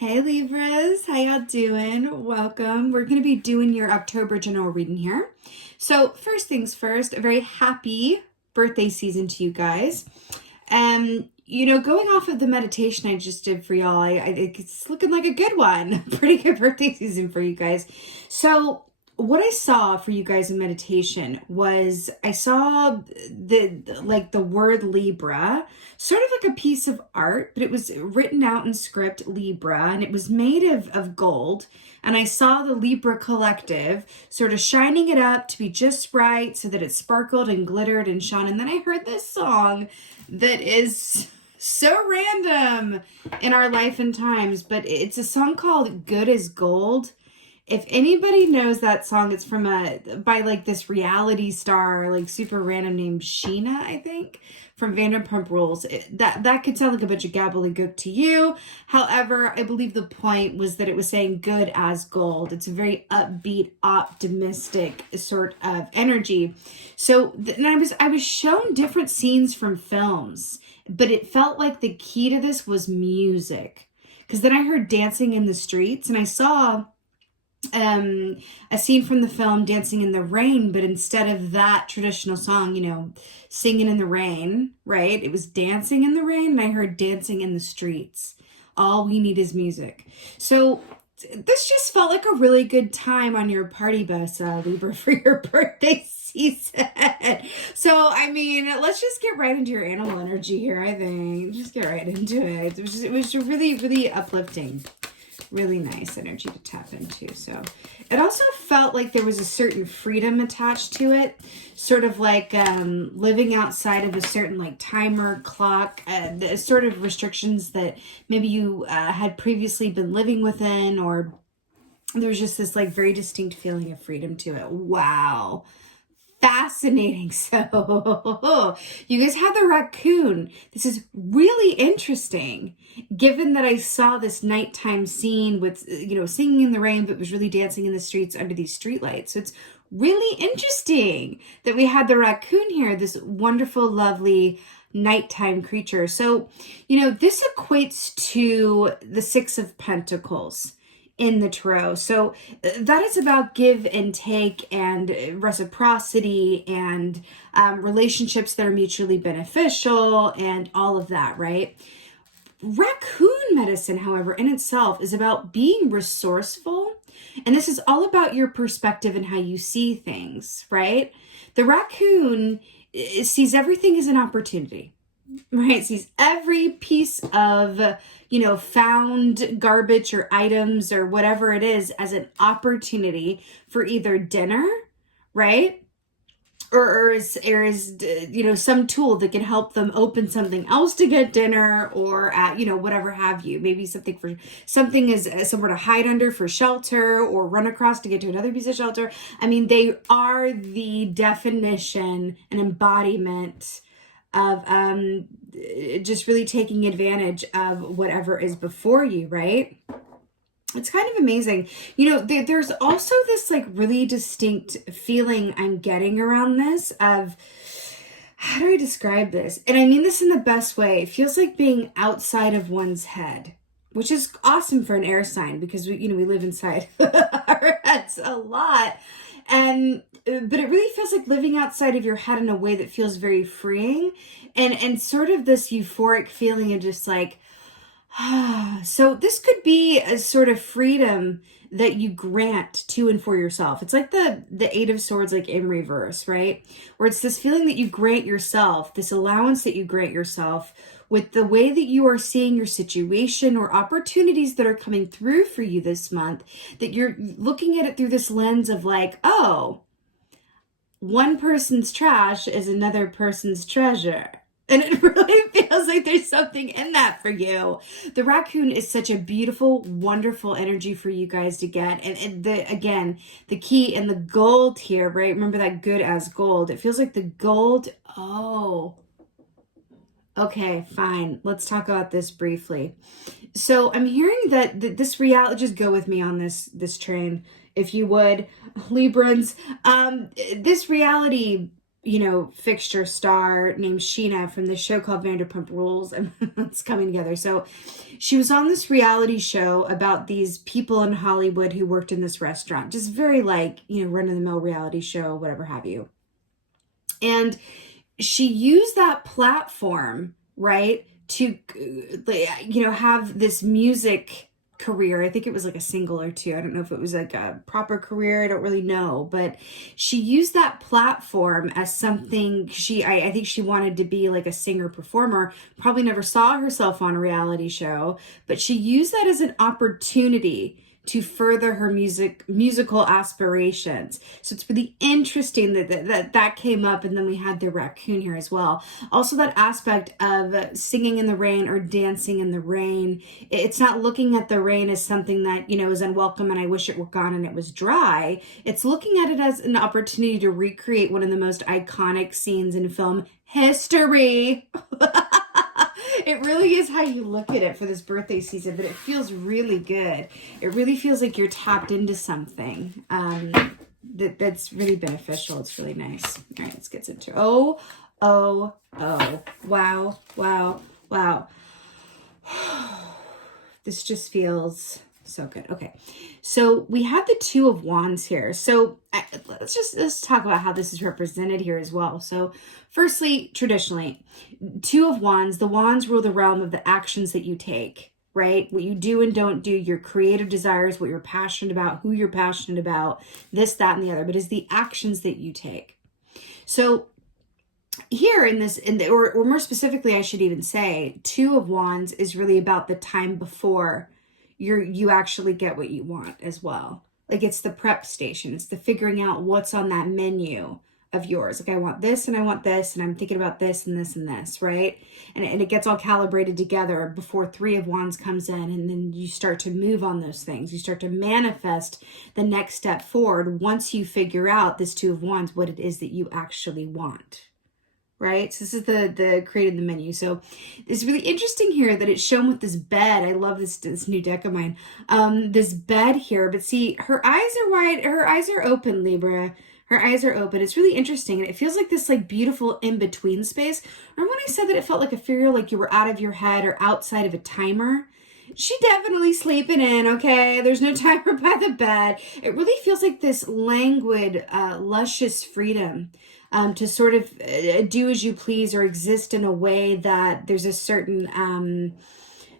Hey Libras, how y'all doing? Welcome. We're going to be doing your October general reading here. So first things first, a very happy birthday season to you guys. Going off of the meditation I just did for y'all, I think it's looking like a good one. Pretty good birthday season for you guys. So what I saw for you guys in meditation was I saw the word Libra, sort of like a piece of art, but it was written out in script Libra, and it was made of gold. And I saw the Libra collective sort of shining it up to be just right so that it sparkled and glittered and shone. And then I heard this song that is so random in our life and times, but it's a song called Good as Gold. If anybody knows that song, it's from by this reality star, super random named Sheena, I think, from Vanderpump Rules. That could sound like a bunch of gobbledygook to you. However, I believe the point was that it was saying good as gold. It's a very upbeat, optimistic sort of energy. So and I was shown different scenes from films, but it felt like the key to this was music. Because then I heard dancing in the streets, and I saw a scene from the film Dancing in the Rain, but instead of that traditional song, singing in the rain, right? It was Dancing in the Rain, and I heard Dancing in the Streets. All we need is music. So this just felt like a really good time on your party bus, Libra, for your birthday season. So, let's just get right into your animal energy here, I think. Just get right into it. It was really, really uplifting. Really nice energy to tap into. So it also felt like there was a certain freedom attached to it, sort of like living outside of a certain timer, clock, the sort of restrictions that maybe you had previously been living within, or there was just this very distinct feeling of freedom to it. Wow. Fascinating. So you guys have the raccoon. This is really interesting, given that I saw this nighttime scene with, singing in the rain, but was really dancing in the streets under these streetlights. So it's really interesting that we had the raccoon here, this wonderful, lovely nighttime creature. So, this equates to the Six of Pentacles in the tarot. So that is about give and take and reciprocity and relationships that are mutually beneficial and all of that, right? Raccoon medicine, however, in itself is about being resourceful. And this is all about your perspective and how you see things, right? The raccoon sees everything as an opportunity, right? Sees every piece of found garbage or items or whatever it is as an opportunity for either dinner, right? Or is some tool that can help them open something else to get dinner, or whatever have you. Maybe something is somewhere to hide under for shelter, or run across to get to another piece of shelter. They are the definition and embodiment of just really taking advantage of whatever is before you, right? It's kind of amazing. There's also this really distinct feeling I'm getting around this of, how do I describe this? And I mean this in the best way. It feels like being outside of one's head, which is awesome for an air sign, because we live inside our heads a lot. But it really feels like living outside of your head in a way that feels very freeing, and sort of this euphoric feeling of just so this could be a sort of freedom that you grant to and for yourself. It's like the Eight of Swords, in reverse, right? Where it's this feeling that you grant yourself, this allowance that you grant yourself with the way that you are seeing your situation or opportunities that are coming through for you this month, that you're looking at it through this lens of oh, one person's trash is another person's treasure. And it really feels like there's something in that for you. The raccoon is such a beautiful, wonderful energy for you guys to get. And the key and the gold here, right? Remember that good as gold. It feels like the gold. Oh, okay, fine. Let's talk about this briefly. So I'm hearing that this reality, just go with me on this train, if you would, Librans. This reality fixture star named Sheena from this show called Vanderpump Rules, and it's coming together. So she was on this reality show about these people in Hollywood who worked in this restaurant, just very run-of-the-mill reality show, whatever have you. And she used that platform, right, to, have this music career. I think it was like a single or two. I don't know if it was like a proper career. I don't really know, but she used that platform as something I think she wanted to be like a singer performer, probably never saw herself on a reality show, but she used that as an opportunity to further her musical aspirations. So it's really interesting that came up. And then we had the raccoon here as well. Also that aspect of singing in the rain or dancing in the rain. It's not looking at the rain as something that, is unwelcome and I wish it were gone and it was dry. It's looking at it as an opportunity to recreate one of the most iconic scenes in film history. It really is how you look at it for this birthday season, but it feels really good. It really feels like you're tapped into something that's really beneficial. It's really nice. All right, let's get into it. Oh. Wow. This just feels so good. Okay, so we have the Two of Wands here. So let's talk about how this is represented here as well. So firstly, traditionally, Two of Wands, the wands rule the realm of the actions that you take, right? What you do and don't do, your creative desires, what you're passionate about, who you're passionate about, this, that, and the other, but it's the actions that you take. So here or more specifically, I should even say, Two of Wands is really about the time before you actually get what you want as well. Like it's the prep station. It's the figuring out what's on that menu of yours. Like I want this and I want this and I'm thinking about this and this and this, right? And it gets all calibrated together before Three of Wands comes in, and then you start to move on those things. You start to manifest the next step forward once you figure out this Two of Wands, what it is that you actually want. Right? So this is the creating the menu. So it's really interesting here that it's shown with this bed. I love this new deck of mine. This bed here, but see, her eyes are wide. Her eyes are open, Libra. Her eyes are open. It's really interesting. And it feels like this beautiful in-between space. Remember when I said that it felt like ethereal, like you were out of your head or outside of a timer? She definitely sleeping in, okay? There's no timer by the bed. It really feels like this languid, luscious freedom. To sort of do as you please or exist in a way that there's a certain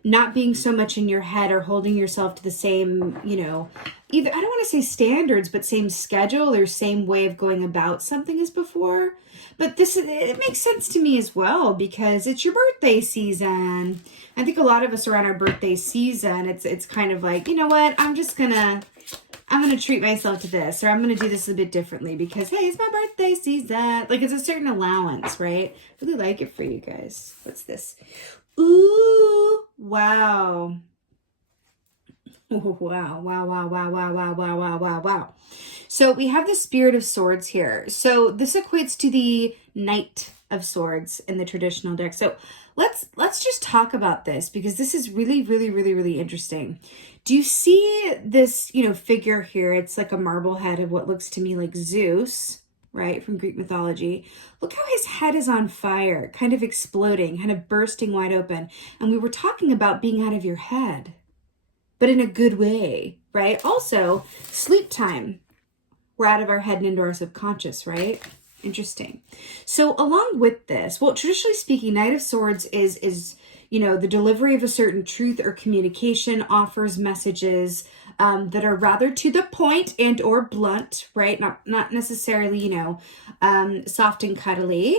not being so much in your head or holding yourself to the same, either, I don't want to say standards, but same schedule or same way of going about something as before. But it makes sense to me as well because it's your birthday season. I think a lot of us around our birthday season, it's kind of like, you know what, I'm going to treat myself to this, or I'm going to do this a bit differently because, hey, it's my birthday season. Like, it's a certain allowance, right? I really like it for you guys. What's this? Ooh, wow. Wow. So we have the Spirit of Swords here. So this equates to the Knight of Swords in the traditional deck. So let's just talk about this because this is really, really, really, really interesting. Do you see this, figure here? It's like a marble head of what looks to me like Zeus, right, from Greek mythology. Look how his head is on fire, kind of exploding, kind of bursting wide open. And we were talking about being out of your head, but in a good way, right? Also, sleep time. We're out of our head and into our subconscious, right? Interesting. So along with this, well, traditionally speaking, Knight of Swords is the delivery of a certain truth or communication, offers messages that are rather to the point and or blunt, right? Not necessarily, soft and cuddly,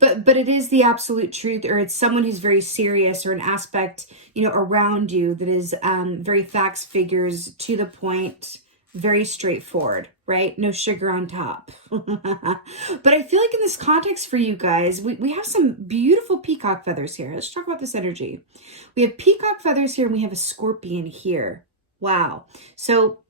but it is the absolute truth, or it's someone who's very serious, or an aspect, around you that is very facts, figures, to the point, very straightforward, right? No sugar on top. But I feel like in this context for you guys, we have some beautiful peacock feathers here. Let's talk about this energy. We have peacock feathers here and we have a scorpion here. Wow. So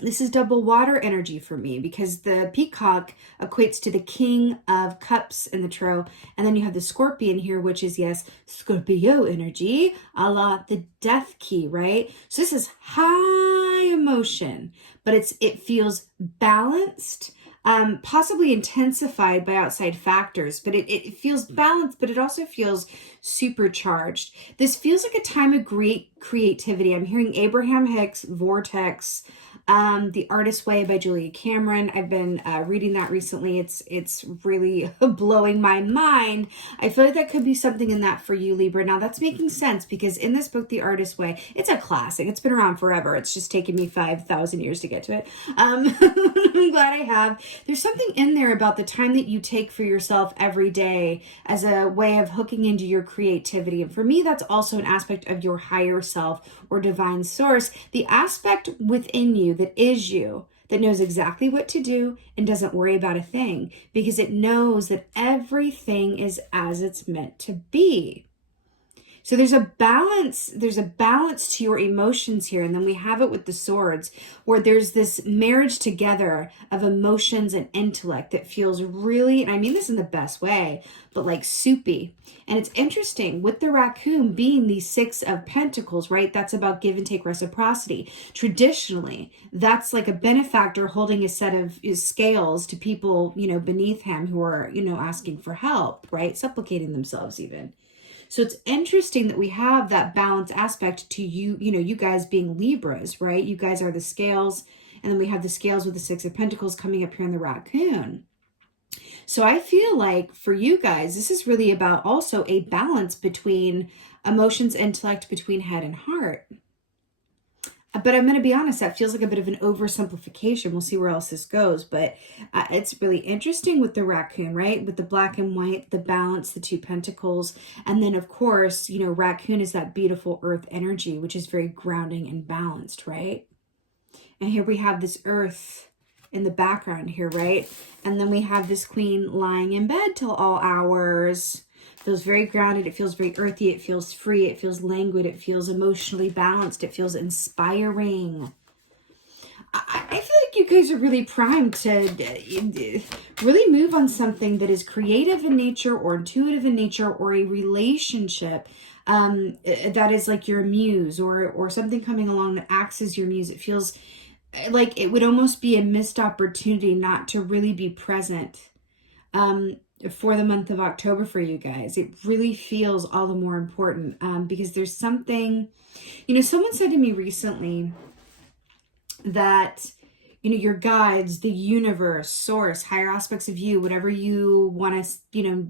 this is double water energy for me because the peacock equates to the King of Cups in the tarot. And then you have the scorpion here, which is, yes, Scorpio energy, a la the death key, right? So this is high emotion, but it feels balanced. possibly intensified by outside factors, but it feels balanced, but it also feels supercharged. This feels like a time of great creativity. I'm hearing Abraham Hicks, Vortex, The Artist's Way by Julia Cameron. I've been reading that recently. It's really blowing my mind. I feel like that could be something in that for you, Libra. Now that's making sense because in this book, The Artist's Way, it's a classic. It's been around forever. It's just taken me 5,000 years to get to it. I'm glad I have. There's something in there about the time that you take for yourself every day as a way of hooking into your creativity. And for me, that's also an aspect of your higher self or divine source, the aspect within you that is you, that knows exactly what to do and doesn't worry about a thing because it knows that everything is as it's meant to be. So there's a balance to your emotions here. And then we have it with the swords where there's this marriage together of emotions and intellect that feels really, and I mean this in the best way, but like soupy. And it's interesting with the Raccoon being the 6 of Pentacles, right? That's about give and take reciprocity. Traditionally, that's like a benefactor holding a set of scales to people, beneath him who are, asking for help, right? Supplicating themselves even. So it's interesting that we have that balance aspect to you, you guys being Libras, right? You guys are the scales, and then we have the scales with the 6 of Pentacles coming up here in the Raccoon. So I feel like for you guys, this is really about also a balance between emotions, intellect, between head and heart. But I'm going to be honest, that feels like a bit of an oversimplification. We'll see where else this goes. But it's really interesting with the Raccoon, right? With the black and white, the balance, the 2 pentacles. And then, of course, Raccoon is that beautiful earth energy, which is very grounding and balanced, right? And here we have this earth in the background here, right? And then we have this queen lying in bed till all hours. Feels very grounded. It feels very earthy. It feels free. It feels languid. It feels emotionally balanced. It feels inspiring. I feel like you guys are really primed to really move on something that is creative in nature or intuitive in nature or a relationship that is like your muse or something coming along that acts as your muse. It feels like it would almost be a missed opportunity not to really be present for the month of October for you guys. It really feels all the more important because there's something, someone said to me recently that, your guides, the universe, source, higher aspects of you, whatever you want to,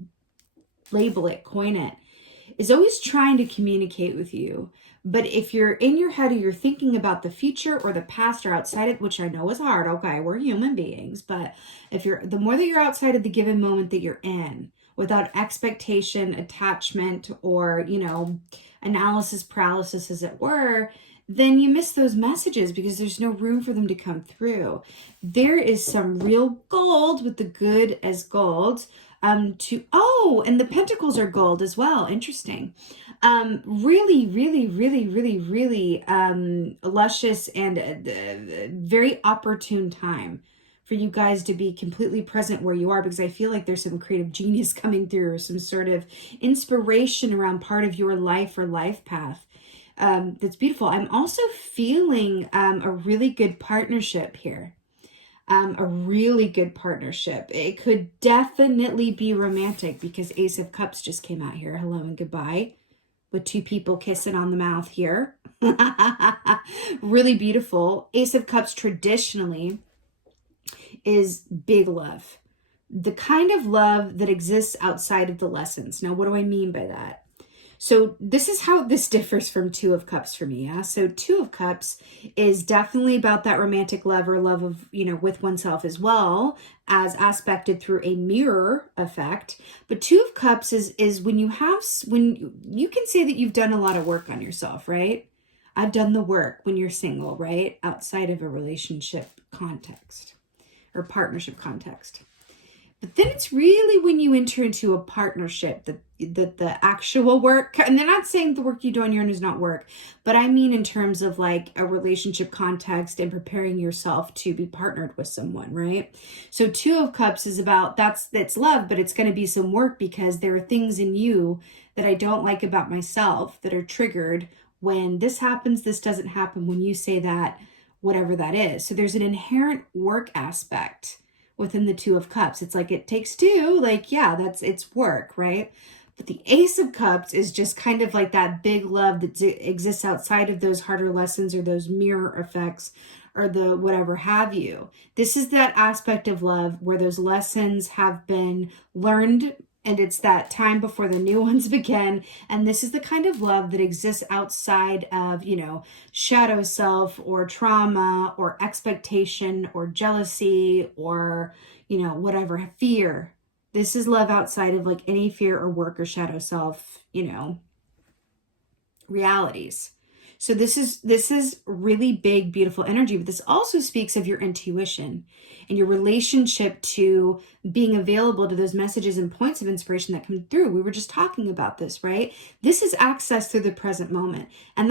label it, coin it, is always trying to communicate with you. But if you're in your head or you're thinking about the future or the past or outside it, which I know is hard, okay, we're human beings, but the more that you're outside of the given moment that you're in, without expectation, attachment, or, analysis paralysis, as it were, then you miss those messages because there's no room for them to come through. There is some real gold with the good as gold. And the pentacles are gold as well. Interesting. Really, really, really, really, really luscious and very opportune time for you guys to be completely present where you are, because I feel like there's some creative genius coming through or some sort of inspiration around part of your life or life path. That's beautiful. I'm also feeling a really good partnership here. A really good partnership. It could definitely be romantic because Ace of Cups just came out here. Hello and goodbye. With 2 people kissing on the mouth here. Really beautiful. Ace of Cups traditionally is big love. The kind of love that exists outside of the lessons. Now, what do I mean by that? So this is how this differs from 2 of Cups for me. Yeah. So 2 of Cups is definitely about that romantic love or love of, with oneself as well as aspected through a mirror effect. But 2 of Cups is when you can say that you've done a lot of work on yourself, right? I've done the work when you're single, right? Outside of a relationship context or partnership context. But then it's really when you enter into a partnership that the actual work, and they're not saying the work you do on your own is not work, but I mean in terms of like a relationship context and preparing yourself to be partnered with someone, right? So 2 of Cups is about, that's love, but it's going to be some work because there are things in you that I don't like about myself that are triggered when this happens, this doesn't happen, when you say that, whatever that is. So there's an inherent work aspect within the Two of Cups. It's like, it takes two, like, yeah, it's work, right? But the Ace of Cups is just kind of like that big love that exists outside of those harder lessons or those mirror effects or the whatever have you. This is that aspect of love where those lessons have been learned, and it's that time before the new ones begin. And this is the kind of love that exists outside of, shadow self or trauma or expectation or jealousy or, whatever, fear. This is love outside of like any fear or work or shadow self, realities. So this is really big, beautiful energy, but this also speaks of your intuition and your relationship to being available to those messages and points of inspiration that come through. We were just talking about this, right? This is access through the present moment. And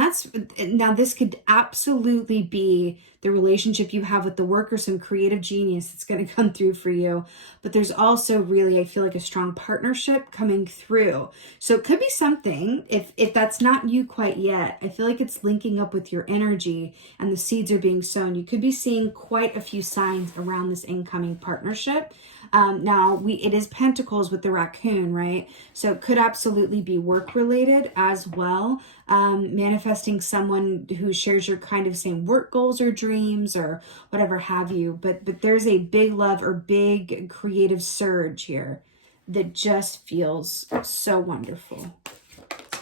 now this could absolutely be the relationship you have with the work or some creative genius that's going to come through for you. But there's also really, I feel like, a strong partnership coming through. So it could be something, if that's not you quite yet, I feel like it's linking up with your energy and the seeds are being sown. You could be seeing quite a few signs around this incoming partnership. Now it is Pentacles with the raccoon, right? So it could absolutely be work related as well. Manifesting someone who shares your kind of same work goals or dreams or whatever have you. But there's a big love or big creative surge here that just feels so wonderful.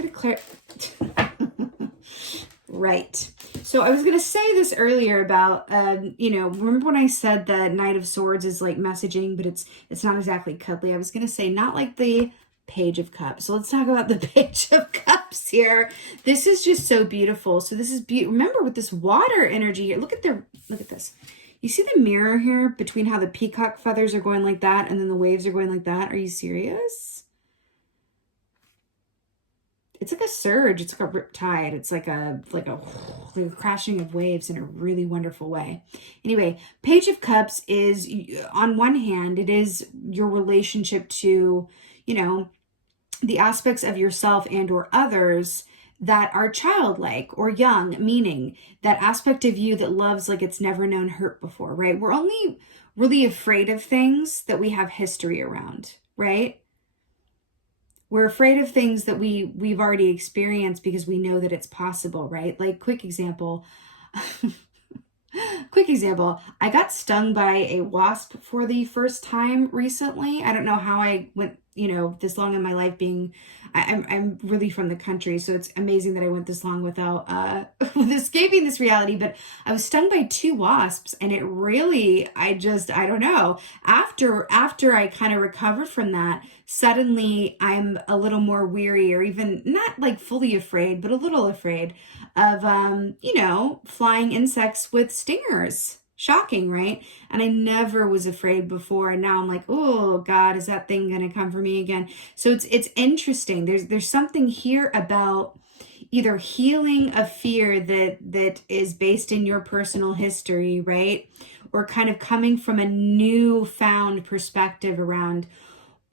Let's get Right. So I was going to say this earlier about, remember when I said the Knight of Swords is like messaging, but it's not exactly cuddly. I was going to say not like the Page of Cups. So let's talk about the Page of Cups here. This is just so beautiful. So this is remember with this water energy here, look at this. You see the mirror here between how the peacock feathers are going like that and then the waves are going like that? Are you serious? It's like a surge. It's like a riptide. It's like a crashing of waves in a really wonderful way. Anyway, Page of Cups is, on one hand, it is your relationship to, the aspects of yourself and or others that are childlike or young, meaning that aspect of you that loves like it's never known hurt before, right? We're only really afraid of things that we have history around, right? We're afraid of things that we've already experienced because we know that it's possible, right? Like quick example, I got stung by a wasp for the first time recently. I don't know how I went, this long in my life being, I'm really from the country. So it's amazing that I went this long without, with escaping this reality, but I was stung by 2 wasps and it really, I don't know. After I kind of recovered from that, suddenly I'm a little more weary or even not like fully afraid, but a little afraid of, flying insects with stingers. Shocking, right? And I never was afraid before. And now I'm like, oh God, is that thing going to come for me again? So it's interesting. There's something here about either healing a fear that is based in your personal history, right? Or kind of coming from a newfound perspective around.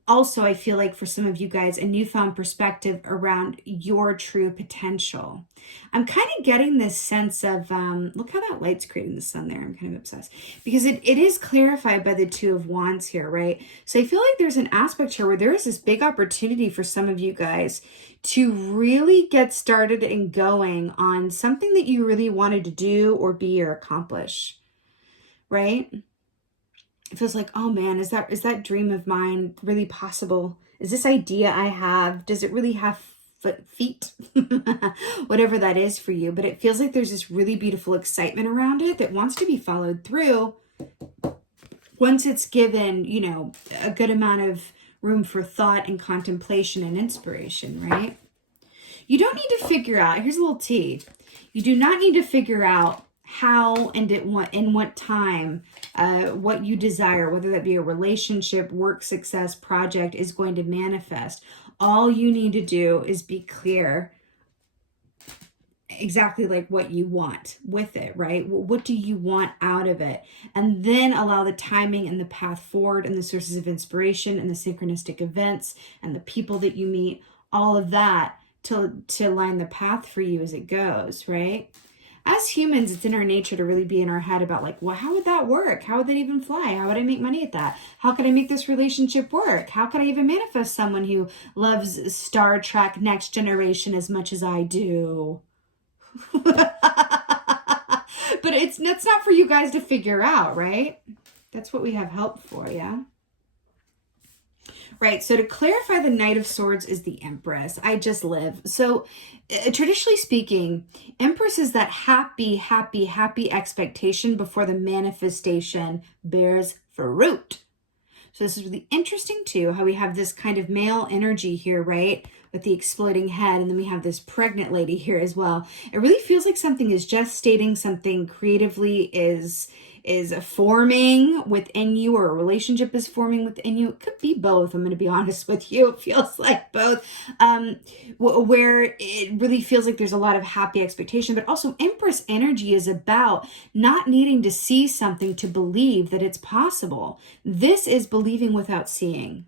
Also, I feel like for some of you guys, a newfound perspective around your true potential. I'm kind of getting this sense of, look how that light's creating the sun there. I'm kind of obsessed because it is clarified by the 2 of Wands here, right? So I feel like there's an aspect here where there is this big opportunity for some of you guys to really get started and going on something that you really wanted to do or be or accomplish, right? It feels like, oh man, is that dream of mine really possible? Is this idea I have, does it really have feet? Whatever that is for you. But it feels like there's this really beautiful excitement around it that wants to be followed through once it's given, a good amount of room for thought and contemplation and inspiration, right? You don't need to figure out, here's a little tea. You do not need to figure out how and in what time what you desire, whether that be a relationship, work, success, project, is going to manifest. All you need to do is be clear exactly like what you want with it, right? What do you want out of it? And then allow the timing and the path forward and the sources of inspiration and the synchronistic events and the people that you meet, all of that to line the path for you as it goes, right? as humans, it's in our nature to really be in our head about like, well, how would that work? How would that even fly? How would I make money at that? How could I make this relationship work? How could I even manifest someone who loves Star Trek Next Generation as much as I do? But that's not for you guys to figure out, right? That's what we have help for, yeah? Right, so to clarify, the Knight of Swords is the Empress. I just live. So traditionally speaking, Empress is that happy, happy, happy expectation before the manifestation bears fruit. So this is really interesting too, how we have this kind of male energy here, right? With the exploding head, and then we have this pregnant lady here as well. It really feels like something is gestating, something creatively is forming within you, or a relationship is forming within you. It could be both. I'm going to be honest with you. It feels like both, where it really feels like there's a lot of happy expectation, but also Empress energy is about not needing to see something to believe that it's possible. This is believing without seeing.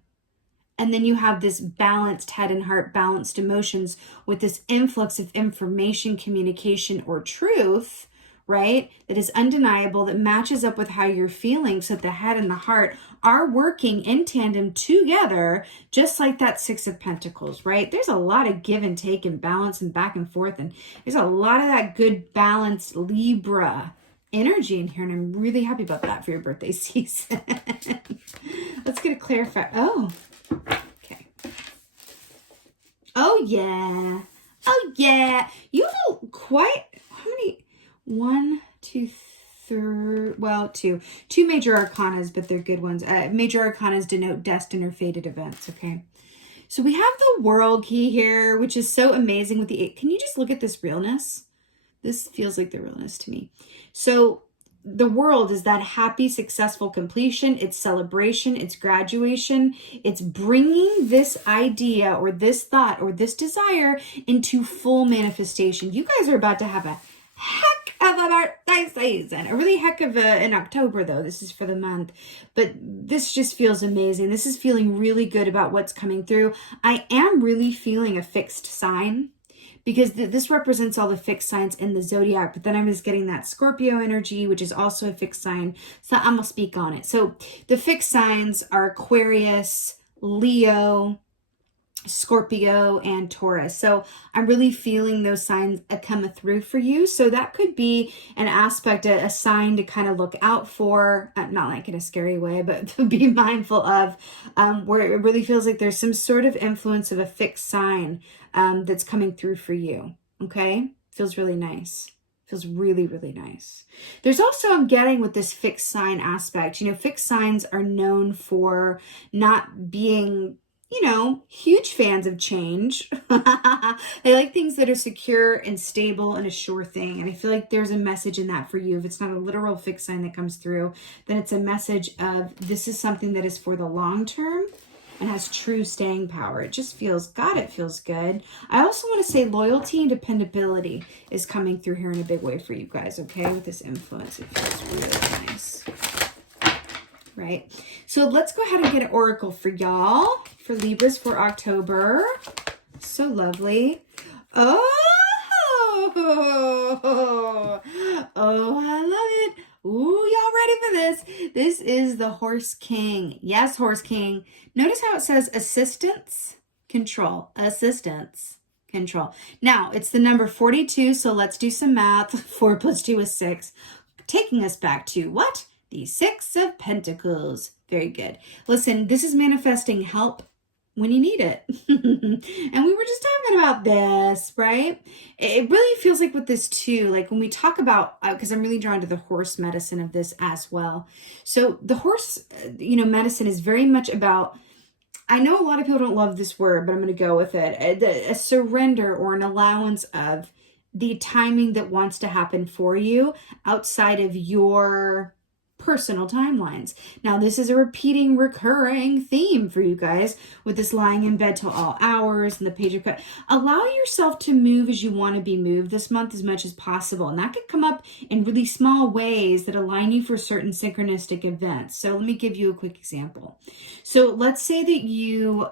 And then you have this balanced head and heart, balanced emotions with this influx of information, communication, or truth, right? That is undeniable, that matches up with how you're feeling. So the head and the heart are working in tandem together, just like that Six of Pentacles, right? There's a lot of give and take and balance and back and forth. And there's a lot of that good balanced Libra energy in here. And I'm really happy about that for your birthday season. Let's get a clarify. Oh, okay. Oh, yeah. Oh, yeah. You have quite, how many? One, two, three, well, two major arcanas, but they're good ones. Major arcanas denote destined or fated events, okay? So we have the World key here, which is so amazing with the 8. Can you just look at this realness? This feels like the realness to me. So the World is that happy, successful completion. It's celebration. It's graduation. It's bringing this idea or this thought or this desire into full manifestation. You guys are about to have a heck of a birthday season. A really heck of in October, though. This is for the month. But this just feels amazing. This is feeling really good about what's coming through. I am really feeling a fixed sign, because this represents all the fixed signs in the zodiac. But then I'm just getting that Scorpio energy, which is also a fixed sign. So I'm going to speak on it. So the fixed signs are Aquarius, Leo, Scorpio, and Taurus. So I'm really feeling those signs come through for you. So that could be an aspect, a sign to kind of look out for, not like in a scary way, but to be mindful of, where it really feels like there's some sort of influence of a fixed sign that's coming through for you. Okay? Feels really nice. Feels really, really nice. There's also, I'm getting with this fixed sign aspect, fixed signs are known for not being, huge fans of change. They like things that are secure and stable and a sure thing. And I feel like there's a message in that for you. If it's not a literal fixed sign that comes through, then it's a message of this is something that is for the long term and has true staying power. It just feels, God, it feels good. I also want to say loyalty and dependability is coming through here in a big way for you guys, okay? With this influence, it feels really nice. Right? So let's go ahead and get an oracle for y'all, for Libras for October. So lovely. Oh, I love it. Ooh, y'all ready for this? This is the Horse King. Yes, Horse King. Notice how it says assistance, control, assistance, control. Now, it's the number 42, so let's do some math. 4 plus 2 is 6. Taking us back to what? The 6 of Pentacles. Very good. Listen, this is manifesting help when you need it. And we were just talking about this, right? It really feels like with this too, like when we talk about, because I'm really drawn to the horse medicine of this as well. So the horse, medicine is very much about, I know a lot of people don't love this word, but I'm going to go with it. A surrender or an allowance of the timing that wants to happen for you outside of your personal timelines. Now, this is a recurring theme for you guys with this lying in bed till all hours and the page of cups. Allow yourself to move as you want to be moved this month as much as possible. And that could come up in really small ways that align you for certain synchronistic events. So let me give you a quick example. So let's say that you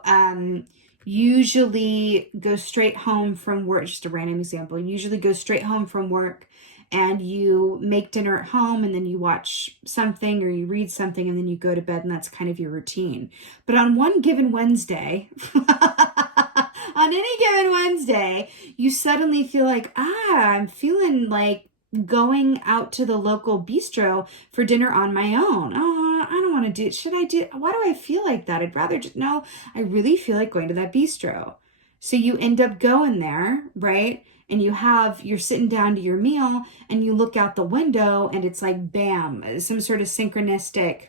usually go straight home from work, just a random example, you usually go straight home from work and you make dinner at home, and then you watch something or you read something, and then you go to bed, and that's kind of your routine. But on one given Wednesday, on any given Wednesday, you suddenly feel like, I'm feeling like going out to the local bistro for dinner on my own. Oh, I don't want to do it. Why do I feel like that? I'd rather just, no, I really feel like going to that bistro. So you end up going there, right? And you're sitting down to your meal, and you look out the window, and it's like, bam, some sort of synchronistic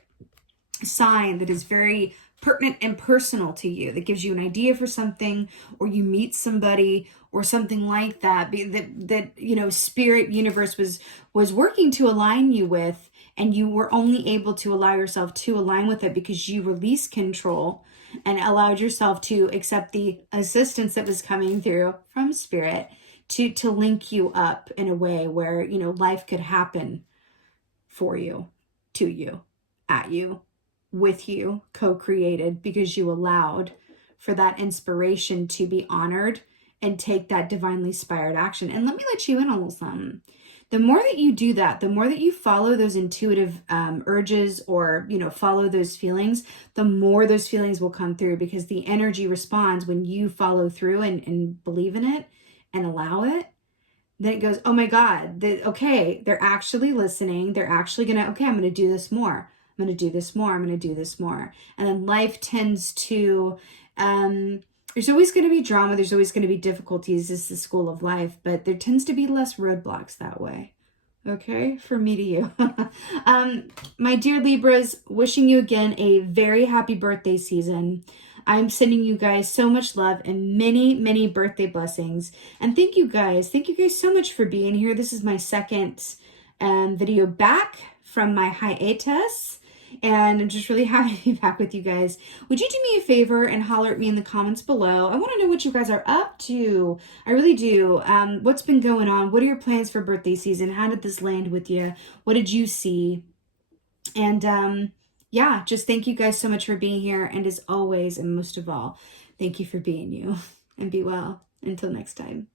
sign that is very pertinent and personal to you, that gives you an idea for something, or you meet somebody or something like that, that spirit universe was working to align you with, and you were only able to allow yourself to align with it because you released control and allowed yourself to accept the assistance that was coming through from spirit to link you up in a way where life could happen for you, to you, at you, with you, co-created, because you allowed for that inspiration to be honored and take that divinely inspired action. And let me let you in on a little something. The more that you do that, the more that you follow those intuitive urges, or follow those feelings, the more those feelings will come through, because the energy responds when you follow through and believe in it and allow it. Then it goes, oh my God, okay, they're actually listening. They're actually I'm going to do this more. I'm going to do this more. I'm going to do this more. And then life tends to, there's always going to be drama. There's always going to be difficulties. This is the school of life, but there tends to be less roadblocks that way. Okay, from me to you. My dear Libras, wishing you again a very happy birthday season. I'm sending you guys so much love and many, many birthday blessings. And thank you guys. Thank you guys so much for being here. This is my second video back from my hiatus. And I'm just really happy to be back with you guys. Would you do me a favor and holler at me in the comments below? I want to know what you guys are up to. I really do. What's been going on? What are your plans for birthday season? How did this land with you? What did you see? And yeah, just thank you guys so much for being here. And as always, and most of all, thank you for being you. And be well. Until next time.